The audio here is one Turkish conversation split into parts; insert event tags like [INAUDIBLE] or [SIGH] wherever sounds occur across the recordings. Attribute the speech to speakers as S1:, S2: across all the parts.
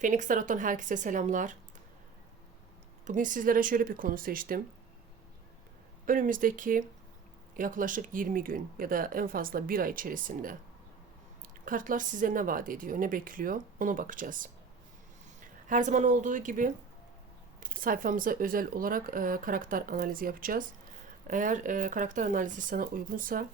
S1: Phoenix Tarot'tan herkese selamlar. Bugün sizlere şöyle bir konu seçtim. Önümüzdeki yaklaşık 20 gün ya da en fazla bir ay içerisinde kartlar size ne vaat ediyor, ne bekliyor ona bakacağız. Her zaman olduğu gibi sayfamıza özel olarak e, karakter analizi yapacağız. Eğer e, karakter analizi sana uygunsa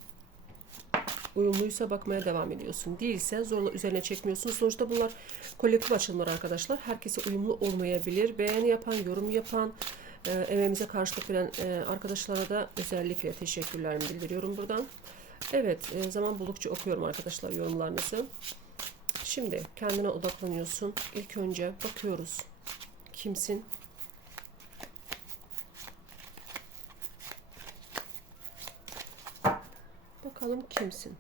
S1: uyumluysa bakmaya devam ediyorsun. Değilse zorla üzerine çekmiyorsun. Sonuçta bunlar kolektif açılımlar arkadaşlar. Herkese uyumlu olmayabilir. Beğeni yapan, yorum yapan, e, emeğimize karşılık veren e, arkadaşlara da özellikle teşekkürlerimi bildiriyorum buradan. Evet, e, zaman buldukça okuyorum arkadaşlar yorumlarınızı. Şimdi kendine odaklanıyorsun. İlk önce bakıyoruz. Kimsin? Bakalım kimsin?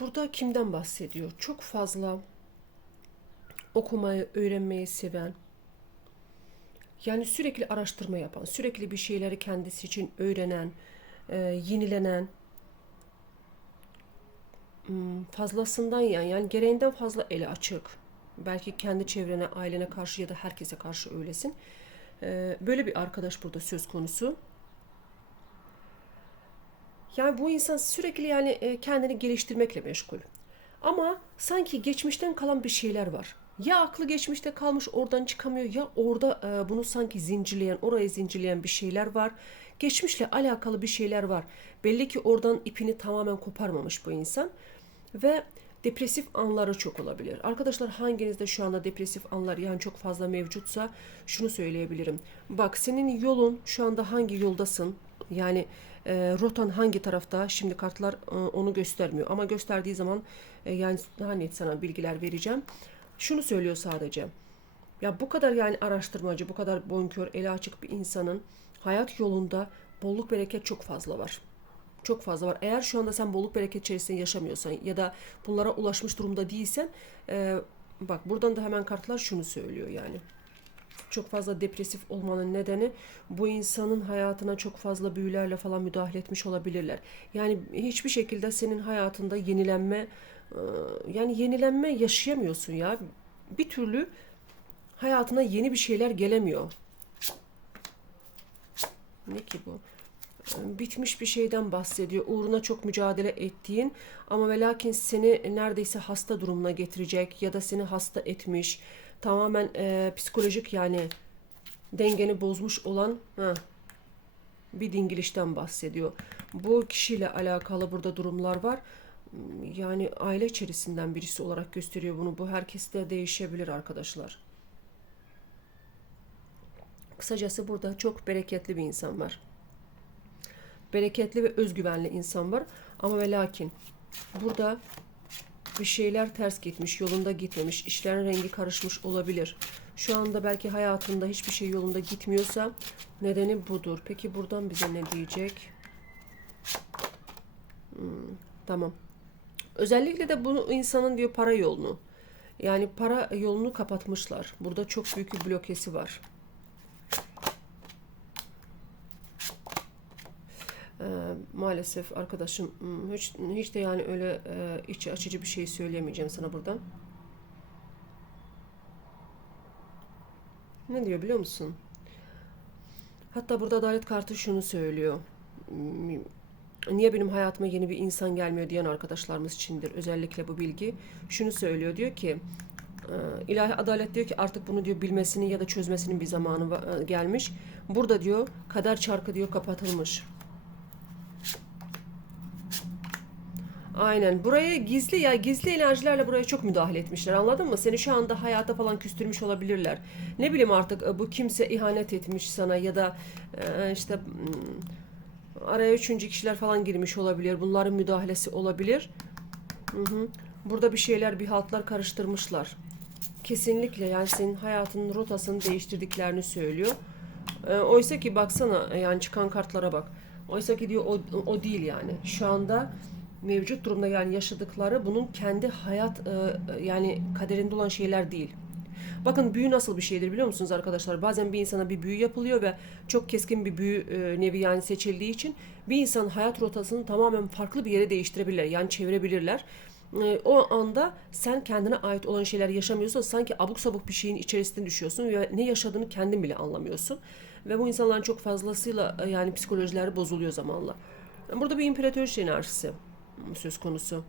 S1: Burada kimden bahsediyor? Çok fazla okumayı, öğrenmeyi seven, yani sürekli araştırma yapan, sürekli bir şeyleri kendisi için öğrenen, e, yenilenen, hmm, fazlasından yani, yani gereğinden fazla eli açık. Belki kendi çevrene, ailene karşı ya da herkese karşı öylesin. E, böyle bir arkadaş burada söz konusu. Yani bu insan sürekli yani e, kendini geliştirmekle meşgul. Ama sanki geçmişten kalan bir şeyler var. Ya aklı geçmişte kalmış oradan çıkamıyor ya orada e, bunu sanki zincirleyen, orayı zincirleyen bir şeyler var. Geçmişle alakalı bir şeyler var. Belli ki oradan ipini tamamen koparmamış bu insan. Ve depresif anları çok olabilir. Arkadaşlar hanginizde şu anda depresif anlar yani çok fazla mevcutsa şunu söyleyebilirim. Bak senin yolun şu anda hangi yoldasın? Yani e, rotan hangi tarafta? Şimdi kartlar e, onu göstermiyor ama gösterdiği zaman e, yani net sana bilgiler vereceğim. Şunu söylüyor sadece. Ya bu kadar yani araştırmacı, bu kadar bonkör, eli açık bir insanın hayat yolunda bolluk bereket çok fazla var. Çok fazla var. Eğer şu anda sen bolluk bereket içerisinde yaşamıyorsan ya da bunlara ulaşmış durumda değilsen e, bak buradan da hemen kartlar şunu söylüyor yani. Çok fazla depresif olmanın nedeni bu insanın hayatına çok fazla büyülerle falan müdahale etmiş olabilirler. Yani hiçbir şekilde senin hayatında yenilenme yani yenilenme yaşayamıyorsun ya. Bir türlü hayatına yeni bir şeyler gelemiyor. Ne ki bu? Ee, bitmiş bir şeyden bahsediyor. Uğruna çok mücadele ettiğin ama ve lakin seni neredeyse hasta durumuna getirecek ya da seni hasta etmiş. Tamamen e, psikolojik yani dengeni bozmuş olan ha, bir dingilişten bahsediyor. Bu kişiyle alakalı burada durumlar var yani aile içerisinden birisi olarak gösteriyor bunu. Bu herkeste değişebilir arkadaşlar. Kısacası burada çok bereketli bir insan var. Bereketli ve özgüvenli insan var. Ama ve lakin burada bir şeyler ters gitmiş, yolunda gitmemiş, işlerin rengi karışmış olabilir. Şu anda belki hayatında hiçbir şey yolunda gitmiyorsa nedeni budur. Peki buradan bize ne diyecek? Hmm, tamam. Özellikle de bu insanın diyor para yolunu. Yani para yolunu kapatmışlar. Burada çok büyük bir blokesi var. Ee, maalesef arkadaşım hmm, hiç, hiç de yani öyle e, iç açıcı bir şey söyleyemeyeceğim sana buradan. Ne diyor biliyor musun? Hatta burada adalet kartı şunu söylüyor hmm, niye benim hayatıma yeni bir insan gelmiyor diyen arkadaşlarımız içindir özellikle bu bilgi. Şunu söylüyor diyor ki e, ilahi adalet diyor ki artık bunu diyor bilmesinin ya da çözmesinin bir zamanı e, gelmiş. Burada diyor kader çarkı diyor kapatılmış. Aynen. Buraya gizli ya gizli enerjilerle buraya çok müdahale etmişler. Anladın mı? Seni şu anda hayata falan küstürmüş olabilirler. Ne bileyim artık e, bu kimse ihanet etmiş sana ya da işte Araya üçüncü kişiler falan girmiş olabilir. Bunların müdahalesi olabilir. Hı hı. Burada bir şeyler, bir haltlar karıştırmışlar. Kesinlikle yani senin hayatının rotasını değiştirdiklerini söylüyor. E, oysa ki baksana yani çıkan kartlara bak. Oysa ki diyor o, o değil yani. Şu anda mevcut durumda yani yaşadıkları bunun kendi hayat e, e, yani kaderinde olan şeyler değil. Bakın büyü nasıl bir şeydir biliyor musunuz arkadaşlar? Bazen bir insana bir büyü yapılıyor ve çok keskin bir büyü e, nevi yani seçildiği için bir insan hayat rotasını tamamen farklı bir yere değiştirebilirler. Yani çevirebilirler. E, o anda sen kendine ait olan şeyler yaşamıyorsun. Sanki abuk sabuk bir şeyin içerisine düşüyorsun ve ne yaşadığını kendin bile anlamıyorsun. Ve bu insanların çok fazlasıyla e, yani psikolojileri bozuluyor zamanla. Burada bir imparator enerjisi söz konusu.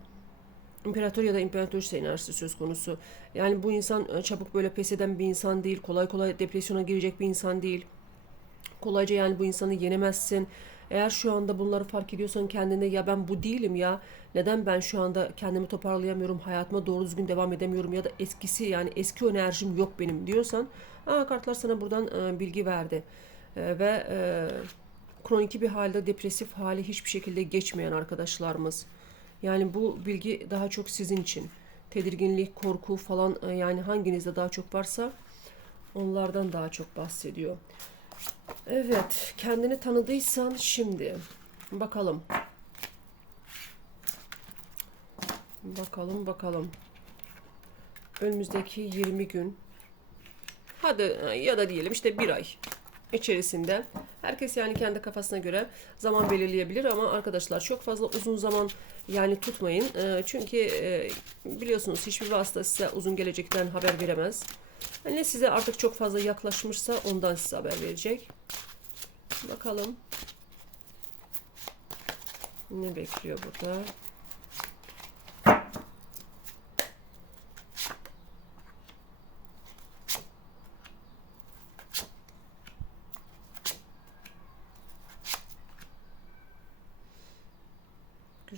S1: İmparator ya da imparator enerjisi söz konusu. Yani bu insan e, çabuk böyle pes eden bir insan değil. Kolay kolay depresyona girecek bir insan değil. Kolayca yani bu insanı yenemezsin. Eğer şu anda bunları fark ediyorsan kendine ya ben bu değilim ya neden ben şu anda kendimi toparlayamıyorum hayatıma doğru düzgün devam edemiyorum ya da eskisi yani eski enerjim yok benim diyorsan aa, kartlar sana buradan e, bilgi verdi E, ve e, kronik bir halde depresif hali hiçbir şekilde geçmeyen arkadaşlarımız yani bu bilgi daha çok sizin için tedirginlik korku falan e, yani hanginizde daha çok varsa onlardan daha çok bahsediyor. Evet, kendini tanıdıysan şimdi bakalım. Bakalım bakalım. Önümüzdeki 20 gün. Hadi ya da diyelim işte bir ay içerisinde. Herkes yani kendi kafasına göre zaman belirleyebilir ama arkadaşlar çok fazla uzun zaman yani tutmayın. Ee, Çünkü e, biliyorsunuz hiçbir vasıta size uzun gelecekten haber veremez. Ne size artık çok fazla yaklaşmışsa ondan size haber verecek. Bakalım. Ne bekliyor burada?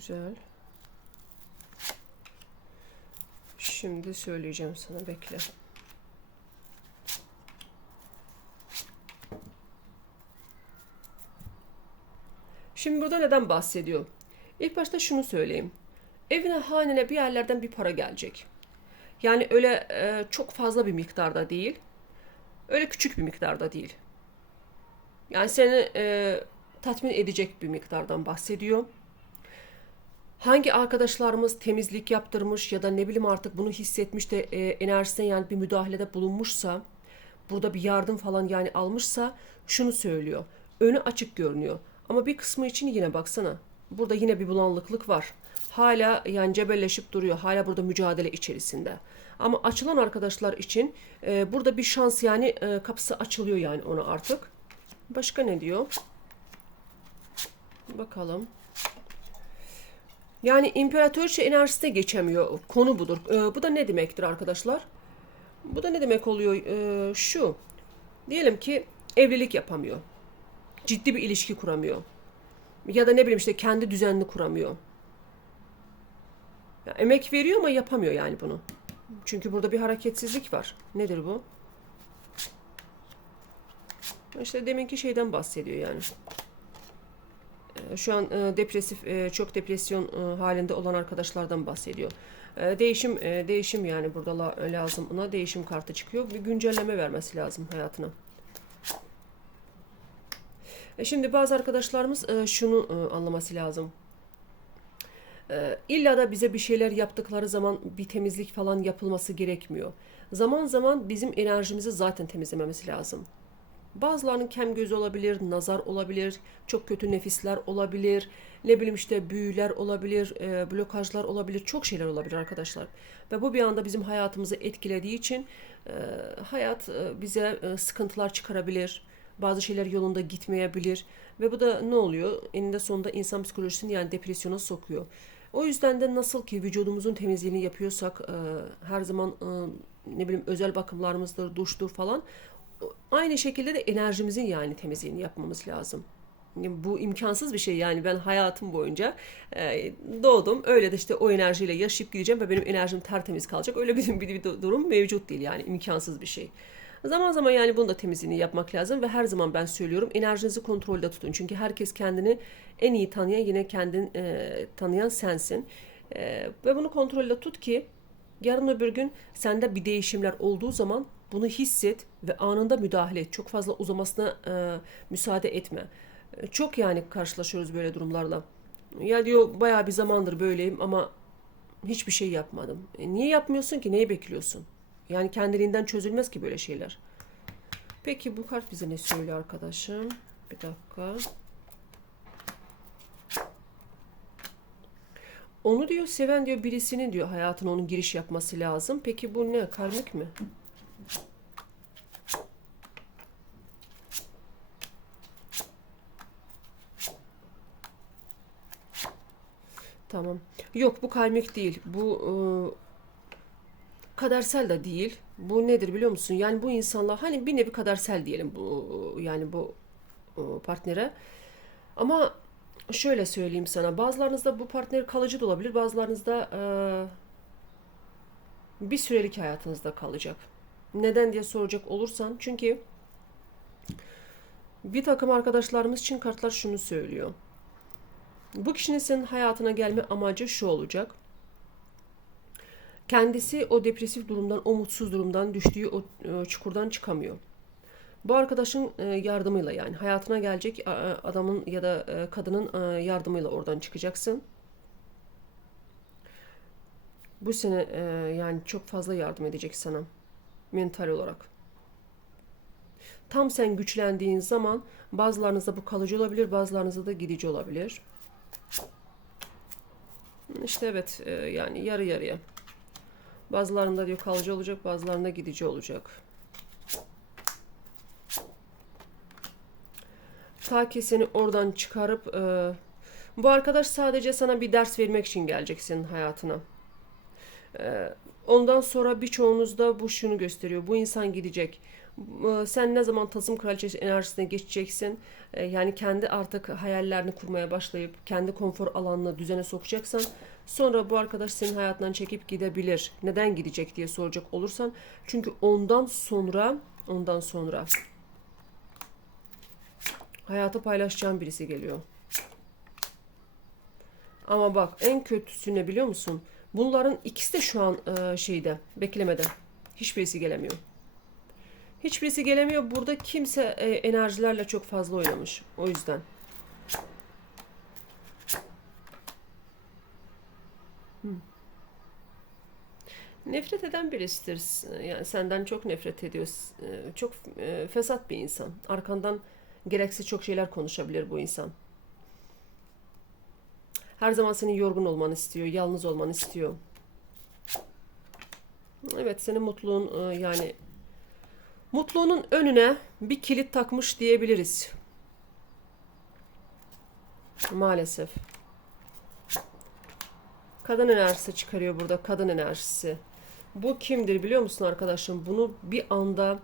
S1: Güzel. Şimdi söyleyeceğim sana bekle. Şimdi burada neden bahsediyor? İlk başta şunu söyleyeyim. Evine, hanene bir yerlerden bir para gelecek. Yani öyle e, çok fazla bir miktarda değil. Öyle küçük bir miktarda değil. Yani seni e, tatmin edecek bir miktardan bahsediyor. Hangi arkadaşlarımız temizlik yaptırmış ya da ne bileyim artık bunu hissetmiş de e, enerjisine yani bir müdahalede bulunmuşsa, burada bir yardım falan yani almışsa şunu söylüyor. Önü açık görünüyor. Ama bir kısmı için yine baksana. Burada yine bir bulanıklık var. Hala yani cebelleşip duruyor. Hala burada mücadele içerisinde. Ama açılan arkadaşlar için e, burada bir şans yani e, kapısı açılıyor yani ona artık. Başka ne diyor? Bakalım. Yani imparatorça enerjisine geçemiyor. Konu budur. E, bu da ne demektir arkadaşlar? Bu da ne demek oluyor? E, şu. Diyelim ki evlilik yapamıyor ciddi bir ilişki kuramıyor. Ya da ne bileyim işte kendi düzenini kuramıyor. Ya emek veriyor ama yapamıyor yani bunu. Çünkü burada bir hareketsizlik var. Nedir bu? İşte deminki şeyden bahsediyor yani. Şu an e, depresif, e, çok depresyon e, halinde olan arkadaşlardan bahsediyor. Değişim, değişim yani burada lazım. Ona değişim kartı çıkıyor. Bir güncelleme vermesi lazım hayatına. E şimdi bazı arkadaşlarımız e, şunu e, anlaması lazım. İlla da bize bir şeyler yaptıkları zaman bir temizlik falan yapılması gerekmiyor. Zaman zaman bizim enerjimizi zaten temizlememiz lazım. Bazılarının kem gözü olabilir, nazar olabilir, çok kötü nefisler olabilir, ne bileyim işte büyüler olabilir, blokajlar olabilir, çok şeyler olabilir arkadaşlar. Ve bu bir anda bizim hayatımızı etkilediği için hayat bize sıkıntılar çıkarabilir bazı şeyler yolunda gitmeyebilir ve bu da ne oluyor? Eninde sonunda insan psikolojisini yani depresyona sokuyor. O yüzden de nasıl ki vücudumuzun temizliğini yapıyorsak e, her zaman e, ne bileyim özel bakımlarımızdır, duştur falan aynı şekilde de enerjimizin yani temizliğini yapmamız lazım. Bu imkansız bir şey yani ben hayatım boyunca e, doğdum öyle de işte o enerjiyle yaşayıp gideceğim ve benim enerjim tertemiz kalacak. Öyle bir, bir, bir durum mevcut değil yani imkansız bir şey. Zaman zaman yani bunu da temizliğini yapmak lazım ve her zaman ben söylüyorum enerjinizi kontrolde tutun. Çünkü herkes kendini en iyi tanıyan yine kendini e, tanıyan sensin. E, ve bunu kontrolde tut ki yarın öbür gün sende bir değişimler olduğu zaman bunu hisset ve anında müdahale et. Çok fazla uzamasına e, müsaade etme. E, çok yani karşılaşıyoruz böyle durumlarla. Ya diyor bayağı bir zamandır böyleyim ama hiçbir şey yapmadım. E, niye yapmıyorsun ki? Neyi bekliyorsun? Yani kendiliğinden çözülmez ki böyle şeyler. Peki bu kart bize ne söylüyor arkadaşım? Bir dakika. Onu diyor seven diyor birisinin diyor hayatına onun giriş yapması lazım. Peki bu ne? Karmik mi? Tamam. Yok bu karmik değil. Bu e, kadersel de değil. Bu nedir biliyor musun? Yani bu insanlar hani bir nevi kadersel diyelim bu yani bu e, partnere. Ama şöyle söyleyeyim sana. Bazılarınızda bu partner kalıcı da olabilir. Bazılarınızda e, bir sürelik hayatınızda kalacak. Neden diye soracak olursan. Çünkü bir takım arkadaşlarımız için kartlar şunu söylüyor. Bu kişinin senin hayatına gelme amacı şu olacak. Kendisi o depresif durumdan, o mutsuz durumdan düştüğü o e, çukurdan çıkamıyor. Bu arkadaşın e, yardımıyla yani hayatına gelecek e, adamın ya da kadının yardımıyla oradan çıkacaksın. Bu sene yani çok fazla yardım edecek sana mental olarak. Tam sen güçlendiğin zaman bazılarınızda bu kalıcı olabilir, bazılarınızda da gidici olabilir. İşte evet e, yani yarı yarıya. Bazılarında diyor kalıcı olacak, bazılarında gidici olacak. Ta ki seni oradan çıkarıp e, bu arkadaş sadece sana bir ders vermek için gelecek senin hayatına. E, ondan sonra birçoğunuzda bu şunu gösteriyor. Bu insan gidecek. E, sen ne zaman tazım kraliçesi enerjisine geçeceksin? E, yani kendi artık hayallerini kurmaya başlayıp kendi konfor alanını düzene sokacaksan sonra bu arkadaş senin hayatından çekip gidebilir. Neden gidecek diye soracak olursan çünkü ondan sonra ondan sonra hayatı paylaşacağın birisi geliyor. Ama bak en kötüsü ne biliyor musun? Bunların ikisi de şu an e, şeyde beklemede. Hiçbirisi gelemiyor. Hiçbirisi gelemiyor. Burada kimse e, enerjilerle çok fazla oynamış. O yüzden. Nefret eden birisidir. Yani senden çok nefret ediyor. E, Çok e, fesat bir insan. Arkandan gereksiz çok şeyler konuşabilir bu insan. Her zaman senin yorgun olmanı istiyor, yalnız olmanı istiyor. Evet, senin mutluluğun e, yani mutluluğunun önüne bir kilit takmış diyebiliriz. Maalesef. Kadın enerjisi çıkarıyor burada, kadın enerjisi. Bu kimdir biliyor musun arkadaşım? Bunu bir anda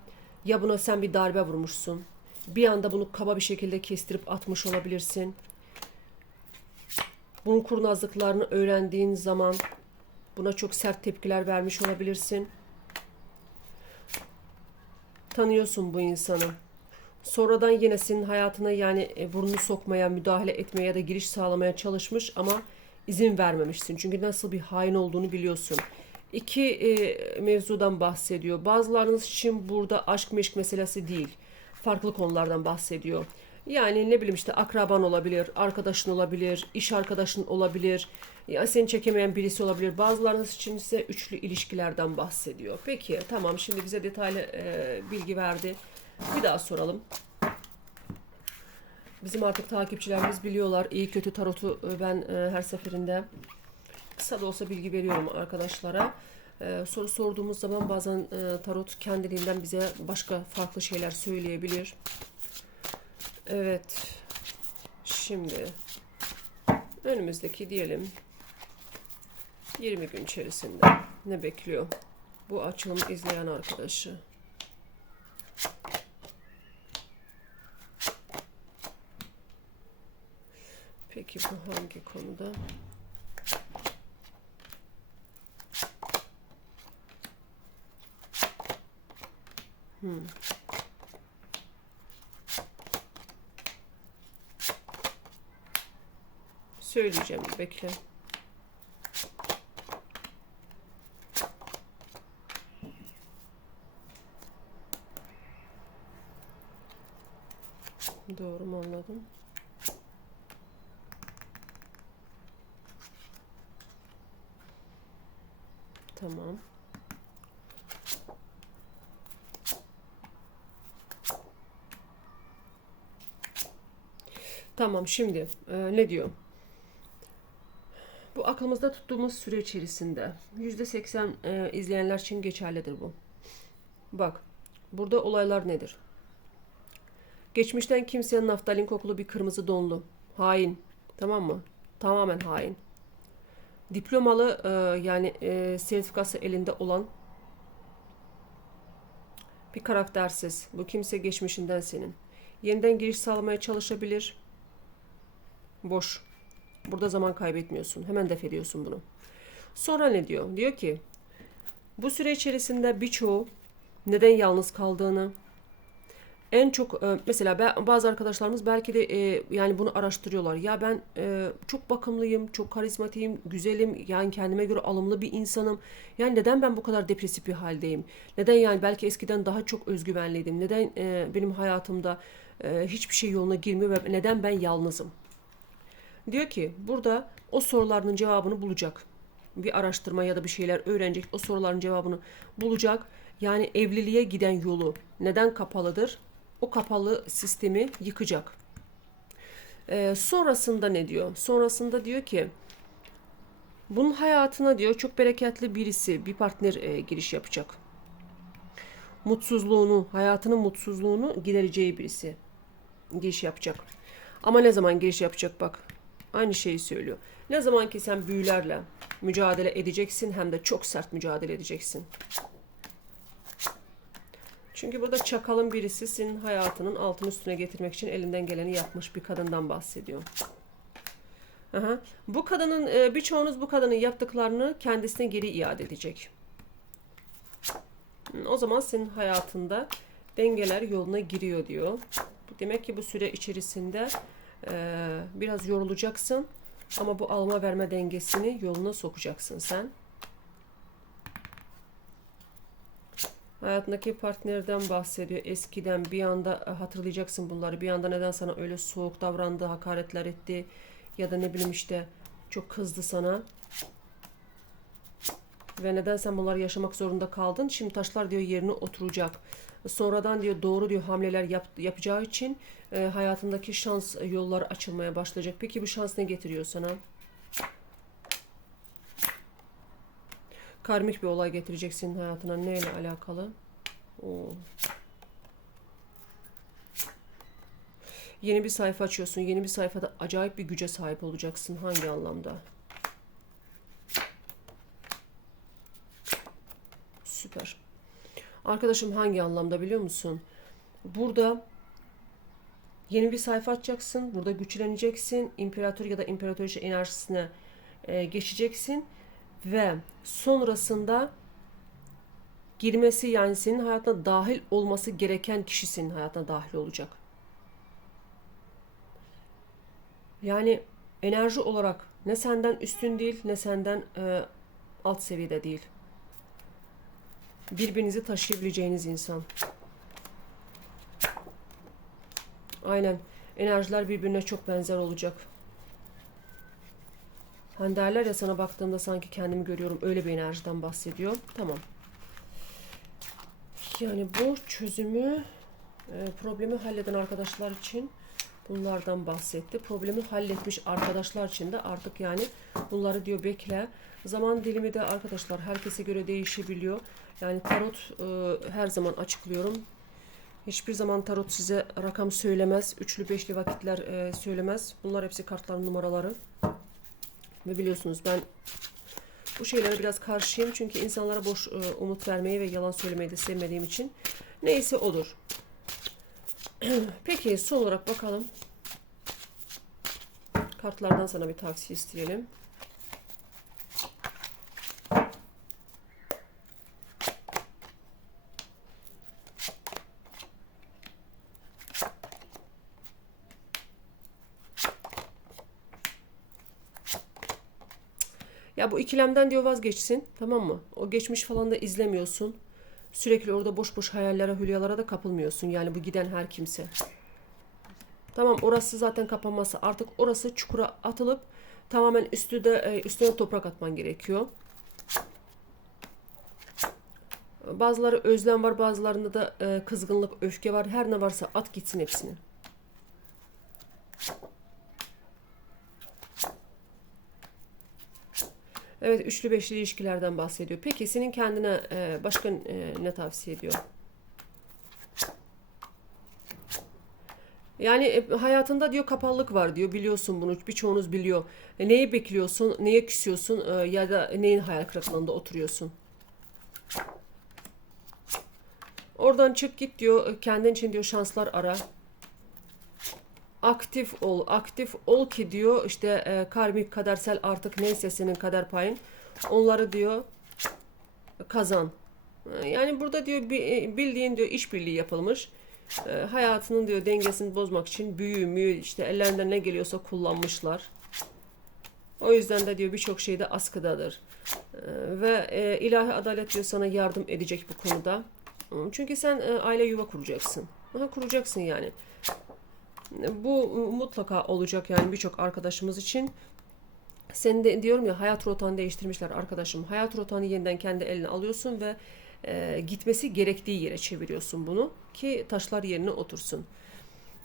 S1: ya buna sen bir darbe vurmuşsun. Bir anda bunu kaba bir şekilde kestirip atmış olabilirsin. Bunun kurnazlıklarını öğrendiğin zaman buna çok sert tepkiler vermiş olabilirsin. Tanıyorsun bu insanı. Sonradan yine senin hayatına yani e, burnunu sokmaya, müdahale etmeye ya da giriş sağlamaya çalışmış ama izin vermemişsin. Çünkü nasıl bir hain olduğunu biliyorsun. İki e, mevzudan bahsediyor. Bazılarınız için burada aşk meşk meselesi değil. Farklı konulardan bahsediyor. Yani ne bileyim işte akraban olabilir, arkadaşın olabilir, iş arkadaşın olabilir, ya seni çekemeyen birisi olabilir. Bazılarınız için ise üçlü ilişkilerden bahsediyor. Peki tamam şimdi bize detaylı e, bilgi verdi. Bir daha soralım. Bizim artık takipçilerimiz biliyorlar. İyi kötü tarotu e, ben e, her seferinde kısa da olsa bilgi veriyorum arkadaşlara. E, soru sorduğumuz zaman bazen e, tarot kendiliğinden bize başka farklı şeyler söyleyebilir. Evet. Şimdi önümüzdeki diyelim 20 gün içerisinde ne bekliyor bu açılımı izleyen arkadaşı? Peki bu hangi konuda? Hmm. söyleyeceğim bekle. Doğru mu anladım? Tamam. Tamam şimdi e, ne diyor? Aklımızda tuttuğumuz süre içerisinde %80 e, izleyenler için geçerlidir bu. Bak burada olaylar nedir? Geçmişten kimsenin naftalin kokulu bir kırmızı donlu. Hain. Tamam mı? Tamamen hain. Diplomalı e, yani e, sertifikası elinde olan bir karaktersiz. Bu kimse geçmişinden senin. Yeniden giriş sağlamaya çalışabilir. Boş. Burada zaman kaybetmiyorsun. Hemen def ediyorsun bunu. Sonra ne diyor? Diyor ki bu süre içerisinde birçoğu neden yalnız kaldığını, en çok e, mesela bazı arkadaşlarımız belki de e, yani bunu araştırıyorlar. Ya ben e, çok bakımlıyım, çok karizmatiyim, güzelim, yani kendime göre alımlı bir insanım. Yani neden ben bu kadar depresif bir haldeyim? Neden yani belki eskiden daha çok özgüvenliydim? Neden benim hayatımda hiçbir şey yoluna girmiyor ve neden ben yalnızım? Diyor ki burada o soruların cevabını bulacak. Bir araştırma ya da bir şeyler öğrenecek. O soruların cevabını bulacak. Yani evliliğe giden yolu neden kapalıdır? O kapalı sistemi yıkacak. Ee, sonrasında ne diyor? Sonrasında diyor ki bunun hayatına diyor çok bereketli birisi, bir partner e, giriş yapacak. Mutsuzluğunu, hayatının mutsuzluğunu gidereceği birisi giriş yapacak. Ama ne zaman giriş yapacak bak. Aynı şeyi söylüyor. Ne zaman ki sen büyülerle mücadele edeceksin hem de çok sert mücadele edeceksin. Çünkü burada çakalın birisi senin hayatının altın üstüne getirmek için elinden geleni yapmış bir kadından bahsediyor. Aha. Bu kadının e, birçoğunuz bu kadının yaptıklarını kendisine geri iade edecek. O zaman senin hayatında dengeler yoluna giriyor diyor. Demek ki bu süre içerisinde e, biraz yorulacaksın ama bu alma verme dengesini yoluna sokacaksın sen. Hayatındaki partnerden bahsediyor. Eskiden bir anda e, hatırlayacaksın bunları. Bir anda neden sana öyle soğuk davrandı, hakaretler etti ya da ne bileyim işte çok kızdı sana. Ve neden sen bunları yaşamak zorunda kaldın? Şimdi taşlar diyor yerine oturacak. Sonradan diyor doğru diyor hamleler yap, yapacağı için e, hayatındaki şans yolları açılmaya başlayacak. Peki bu şans ne getiriyor sana? Karmik bir olay getirecek senin hayatına. Neyle alakalı? Oo. Yeni bir sayfa açıyorsun. Yeni bir sayfada acayip bir güce sahip olacaksın. Hangi anlamda? Süper. Arkadaşım hangi anlamda biliyor musun? Burada yeni bir sayfa açacaksın. Burada güçleneceksin. İmparator ya da imparatoriçe enerjisine e, geçeceksin ve sonrasında girmesi yani senin hayatına dahil olması gereken kişi senin hayatına dahil olacak. Yani enerji olarak ne senden üstün değil ne senden e, alt seviyede değil. Birbirinizi taşıyabileceğiniz insan. Aynen. Enerjiler birbirine çok benzer olacak. Hani derler ya sana baktığımda sanki kendimi görüyorum. Öyle bir enerjiden bahsediyor. Tamam. Yani bu çözümü e, problemi halleden arkadaşlar için bunlardan bahsetti. Problemi halletmiş arkadaşlar için de artık yani bunları diyor bekle. Zaman dilimi de arkadaşlar herkese göre değişebiliyor. Yani tarot e, her zaman açıklıyorum. Hiçbir zaman tarot size rakam söylemez. Üçlü beşli vakitler e, söylemez. Bunlar hepsi kartların numaraları. Ve biliyorsunuz ben bu şeylere biraz karşıyım. Çünkü insanlara boş e, umut vermeyi ve yalan söylemeyi de sevmediğim için. Neyse olur. [CLEARS THROAT] Peki son olarak bakalım. Kartlardan sana bir tavsiye isteyelim. Bu ikilemden diyor vazgeçsin. Tamam mı? O geçmiş falan da izlemiyorsun. Sürekli orada boş boş hayallere, hülyalara da kapılmıyorsun. Yani bu giden her kimse. Tamam orası zaten kapanması. Artık orası çukura atılıp tamamen üstü de e, üstüne toprak atman gerekiyor. Bazıları özlem var, bazılarında da e, kızgınlık, öfke var. Her ne varsa at gitsin hepsini. Evet, üçlü beşli ilişkilerden bahsediyor. Peki senin kendine e, başka e, ne tavsiye ediyor? Yani e, hayatında diyor kapalılık var diyor. Biliyorsun bunu. Birçoğunuz biliyor. Neyi bekliyorsun? Neye küsüyorsun? Ya da neyin hayal kırıklığında oturuyorsun? Oradan çık git diyor. Kendin için diyor şanslar ara. Aktif ol. Aktif ol ki diyor işte e, karmik kadersel artık neyse senin kader payın. Onları diyor kazan. E, Yani burada diyor e, bildiğin diyor işbirliği yapılmış. E, hayatının diyor dengesini bozmak için büyü işte ellerinden ne geliyorsa kullanmışlar. O yüzden de diyor birçok şeyde askıdadır. E, Ve e, ilahi adalet diyor sana yardım edecek bu konuda. Çünkü sen e, aile yuva kuracaksın. Aha, kuracaksın yani. Bu mutlaka olacak yani birçok arkadaşımız için. Senin de diyorum ya hayat rotanı değiştirmişler arkadaşım. Hayat rotanı yeniden kendi eline alıyorsun ve e, gitmesi gerektiği yere çeviriyorsun bunu ki taşlar yerine otursun.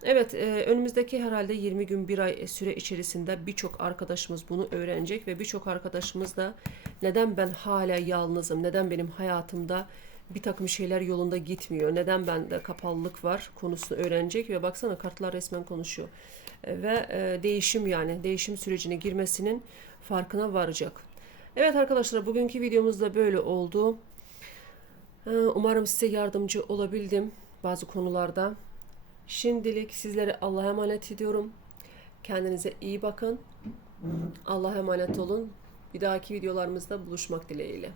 S1: Evet, e, önümüzdeki herhalde 20 gün bir ay süre içerisinde birçok arkadaşımız bunu öğrenecek ve birçok arkadaşımız da neden ben hala yalnızım, neden benim hayatımda bir takım şeyler yolunda gitmiyor, neden bende kapalılık var konusunu öğrenecek ve baksana kartlar resmen konuşuyor. E, ve e, değişim yani değişim sürecine girmesinin farkına varacak. Evet arkadaşlar bugünkü videomuz da böyle oldu. Ee, Umarım size yardımcı olabildim bazı konularda. Şimdilik sizlere Allah'a emanet ediyorum. Kendinize iyi bakın. Allah'a emanet olun. Bir dahaki videolarımızda buluşmak dileğiyle.